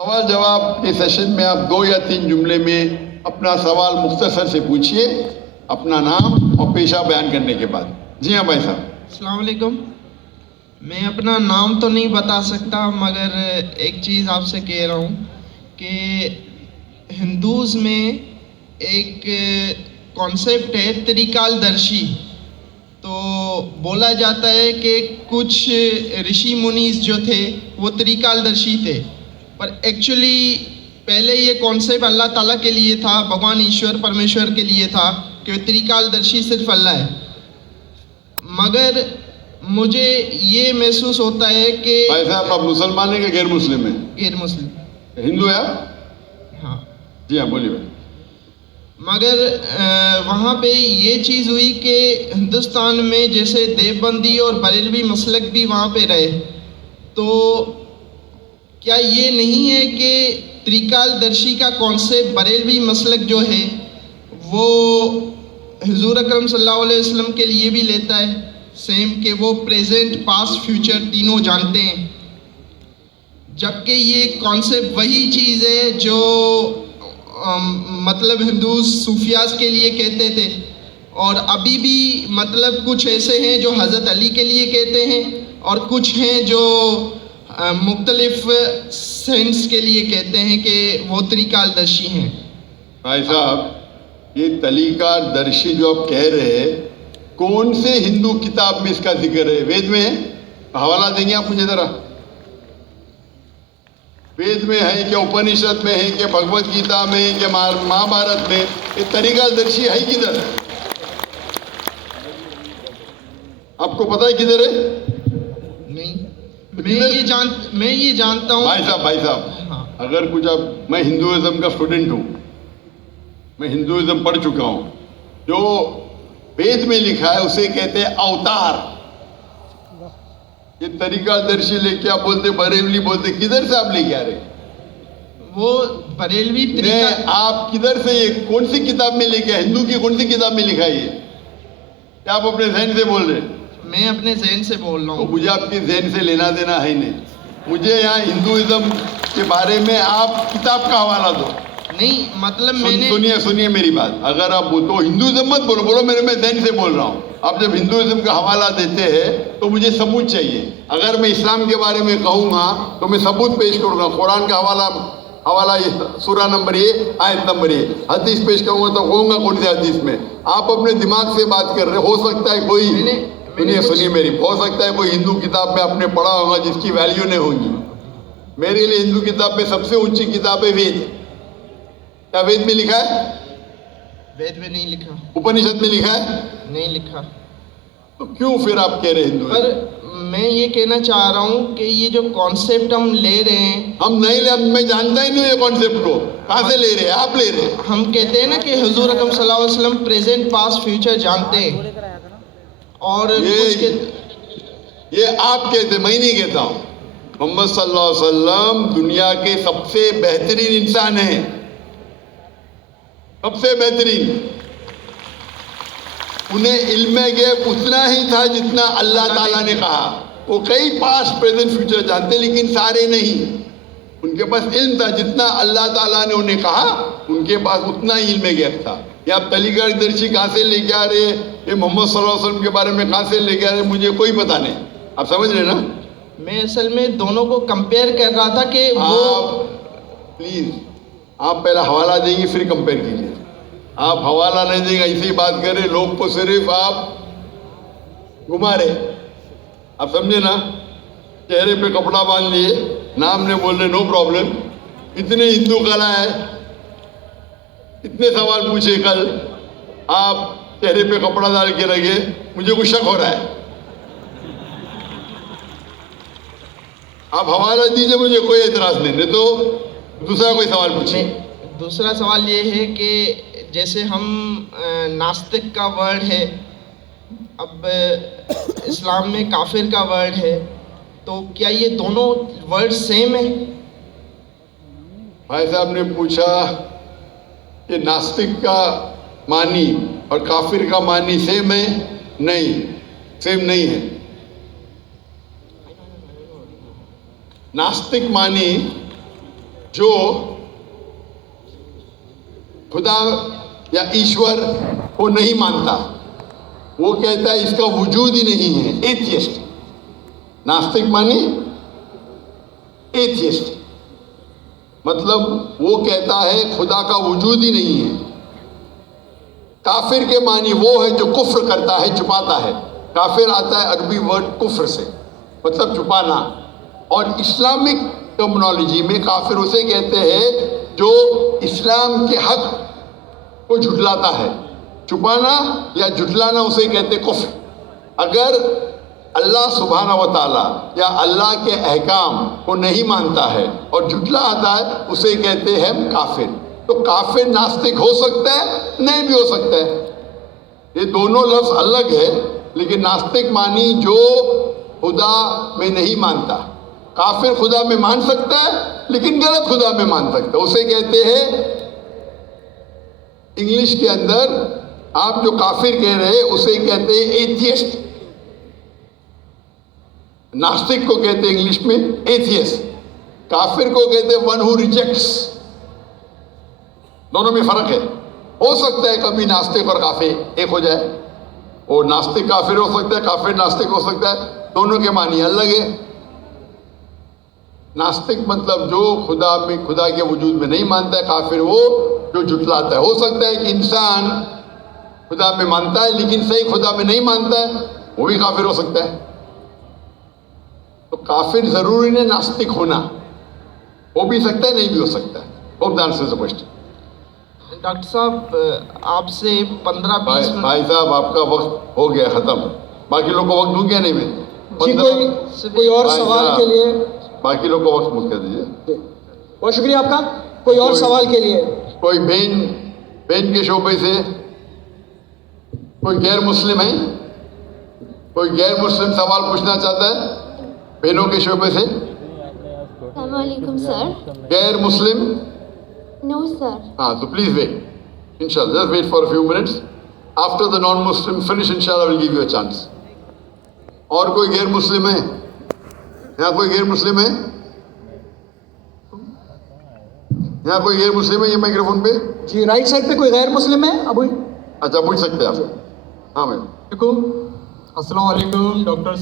सवाल जवाब के सेशन में आप 2 या 3 जुमले में अपना सवाल मुख्तसर से पूछिए, अपना नाम और पेशा बयान करने के बाद। जी हाँ भाई साहब। अस्सलाम वालेकुम। मैं अपना नाम तो नहीं बता सकता, मगर एक चीज़ आपसे कह रहा हूँ कि हिंदूज़ में एक कॉन्सेप्ट है त्रिकाल दर्शी। तो बोला जाता है कि कुछ ऋषि मुनीस जो थे वो त्रिकाल दर्शी थे, पर एक्चुअली पहले ये कॉन्सेप्ट अल्लाह ताला के लिए था, भगवान ईश्वर परमेश्वर के लिए था कि त्रिकाल दर्शी सिर्फ अल्लाह है। मगर मुझे ये महसूस होता है कि भाई साहब, आप मुसलमान हैं कि गैर मुस्लिम हैं? गैर मुस्लिम। हिंदू है आप? हाँ। जी हाँ, बोलिए भाई। मगर वहाँ पे ये चीज़ हुई कि हिंदुस्तान में जैसे देवबंदी और बरेलवी मसलक भी वहाँ पे रहे, तो क्या ये नहीं है कि त्रिकालदर्शी का कॉन्सेप्ट बरेलवी मसलक जो है वो हुजूर अकरम सल्लल्लाहु अलैहि वसल्लम के लिए भी लेता है सेम, कि वो प्रेजेंट पास्ट फ्यूचर तीनों जानते हैं, जबकि ये कॉन्सेप्ट वही चीज़ है जो मतलब हिंदू सूफियाज के लिए कहते थे, और अभी भी मतलब कुछ ऐसे हैं जो हज़रत अली के लिए कहते हैं और कुछ हैं जो मुख्तलिफ सेंस के लिए कहते हैं कि वो त्रिकालदर्शी हैं। भाई साहब, ये तरीकादर्शी जो आप कह रहे हैं, कौन से हिंदू किताब में इसका जिक्र है? वेद में है? हवाला देंगे आप मुझे जरा? वेद में है क्या, उपनिषद में है क्या, भगवत गीता में है क्या, महाभारत में? ये तरीकादर्शी है किधर? आपको पता है किधर है? नहीं, मैं ये जानता हूँ। भाई साहब, हाँ। अगर कुछ आप, मैं हिंदुइज्म का स्टूडेंट हूँ, मैं हिंदुइज्म पढ़ चुका हूँ। जो वेद में लिखा है उसे कहते हैं अवतार। ये तरीकादर्शी लेके आप बोलते बरेलवी बोलते, किधर से आप लेके आ रहे? वो बरेलवी आप किधर से, ये कौन सी किताब में लेके आए? हिंदू की कौन सी किताब में लिखा है ये? क्या आप अपने जहन से बोल रहे हैं? मैं अपने जहन से बोल रहा हूँ। तो मुझे आपके जहन से लेना देना है नहीं। मुझे यहाँ हिंदुइज्म के बारे में आप किताब का हवाला दो। नहीं, मतलब मैंने सुनिए मेरी बात। अगर आप तो हिंदुइज्म मत बोलो, मैं जहन से बोल रहा हूँ। आप जब हिंदुइज्म का हवाला देते हैं तो मुझे सबूत चाहिए। अगर मैं इस्लाम के बारे में कहूँगा तो मैं सबूत पेश करूँगा। कुरान का हवाला ये सूरा नंबर ये, आयत नंबर ये। हदीस पेश करूँगा तो कहूँगा कौन से हदीस में। आप अपने दिमाग से बात कर रहे हो सकता है कोई सुनिए मेरी, हो सकता है कोई हिंदू किताब में आपने पढ़ा होगा जिसकी वैल्यू नहीं होगी। मेरे लिए हिंदू किताब में सबसे ऊंची किताब है वेद। क्या वेद में लिखा है? वेद में नहीं लिखा। उपनिषद में लिखा है? नहीं लिखा। तो क्यों फिर आप कह रहे हिंदू? पर मैं ये कहना चाह रहा हूँ कि ये जो कॉन्सेप्ट हम ले रहे हैं, हम नहीं ले, मैं जानता ही नहीं ये कॉन्सेप्ट को। कहाँ से ले रहे हैं? आप ले रहे हैं। हम कहते हैं ना कि हुजूर अकरम सल्लल्लाहु अलैहि वसल्लम प्रेजेंट पास्ट फ्यूचर जानते हैं, और ये आप कहते, मैं नहीं कहता हूँ। मोहम्मद सल्लल्लाहु अलैहि वसल्लम दुनिया के सबसे बेहतरीन इंसान हैं, सबसे बेहतरीन। उन्हें इल्म गैब उतना ही था जितना अल्लाह ताला ने कहा। वो कई पास्ट प्रेजेंट फ्यूचर जानते, लेकिन सारे नहीं। उनके पास इल्म था जितना अल्लाह ताला ने उन्हें कहा, उनके पास उतना ही इल्म गैब था। ये आप तरीकादर्शी कहाँ से लेके आ रहे? ये मोहम्मद सल्लल्लाहु अलैहि वसल्लम के बारे में कहाँ से लेके आ रहे? मुझे कोई पता नहीं। आप समझ रहे ना? मैं असल में दोनों को कंपेयर कर रहा था कि वो प्लीज आप पहला हवाला देंगे फिर कंपेयर कीजिए। आप हवाला नहीं देंगे, ऐसी बात करें, लोग को सिर्फ आप घुमा रहे। आप समझे ना? चेहरे पे कपड़ा बांध लिए, नाम ने बोल रहे, नो प्रॉब्लम। इतने हिंदू कला है, इतने सवाल पूछे कल, आप चेहरे पे कपड़ा डाल के रखे। मुझे कुछ शक हो रहा है। आप हवाला दीजिए, मुझे कोई एतराज नहीं तो दूसरा कोई सवाल पूछिए। दूसरा सवाल ये है कि जैसे हम नास्तिक का वर्ड है, अब इस्लाम में काफिर का वर्ड है, तो क्या ये दोनों वर्ड सेम है? भाई साहब ने पूछा कि नास्तिक का मानी और काफिर का मानी सेम है? नहीं, सेम नहीं है। नास्तिक मानी जो खुदा या ईश्वर को नहीं मानता, वो कहता है इसका वजूद ही नहीं है, एथियस्ट। नास्तिक माने एथियस्ट, मतलब वो कहता है खुदा का वजूद ही नहीं है। काफिर के मानी वो है जो कुफ्र करता है, छुपाता है। काफिर आता है अरबी वर्ड कुफ्र से, मतलब छुपाना। और इस्लामिक टर्मिनोलॉजी में काफिर उसे कहते हैं जो इस्लाम के हक को झुठलाता है। छुपाना या झुठलाना उसे कहते कुफ्र। अगर अल्लाह सुब्हाना व ताला या अल्लाह के अहकाम को नहीं मानता है और झुठला आता है, उसे कहते हैं काफिर। तो काफिर नास्तिक हो सकता है, नहीं भी हो सकता है। ये दोनों लफ्ज अलग है, लेकिन नास्तिक मानी जो खुदा में नहीं मानता। काफिर खुदा में मान सकता है, लेकिन गलत खुदा में मान सकता है, उसे कहते हैं इंग्लिश के अंदर आप जो काफिर कह रहे हैं उसे कहते हैं एथियस्ट। नास्तिक को कहते हैं इंग्लिश में एथियस्ट, काफिर को कहते हैं वन हु रिजेक्ट्स। दोनों में फर्क है। हो सकता है कभी नास्तिक और काफिर एक हो जाए, और नास्तिक काफिर हो सकता है, काफिर नास्तिक हो सकता है, दोनों के मानी अलग है। नास्तिक मतलब जो खुदा के वजूद में नहीं मानता है, काफिर वो जो झुठलाता है। हो सकता है कि इंसान खुदा में मानता है लेकिन सही खुदा में नहीं मानता है, वो भी काफिर हो सकता है। तो काफिर जरूरी नहीं नास्तिक होना, हो भी सकता है, नहीं भी हो सकता है। Hope the answer is the question. Doctor साहब, आपसे 15-20 मिनट। भाई साहब, आपका वक्त हो गया खत्म। बाकी लोग को वक्त दूं क्या नहीं मैं? जी, कोई और सवाल के लिए? बाकी लोग को वक्त मुक्त कर दीजिए। बहुत शुक्रिया आपका। कोई और सवाल के लिए? कोई बहन के शोबे से कोई गैर मुस्लिम है? कोई गैर मुस्लिम सवाल पूछना चाहता है बहनों के शोबे से? Assalamualaikum, sir. गैर मुस्लिम? No, sir. हाँ, तो प्लीज वेट, इंशाल्लाह just wait for a few minutes. After the non Muslim finish, इंशाल्लाह will give you a chance. और कोई गैर मुस्लिम है? यहाँ कोई गैर मुस्लिम है? यहाँ कोई गैर मुस्लिम है ये माइक्रोफोन पे? जी, राइट साइड पे कोई गैर मुस्लिम है? अभी अच्छा, पूछ सकते हैं आप। हाँ मैम। अस्सलाम वालेकुम डॉक्टर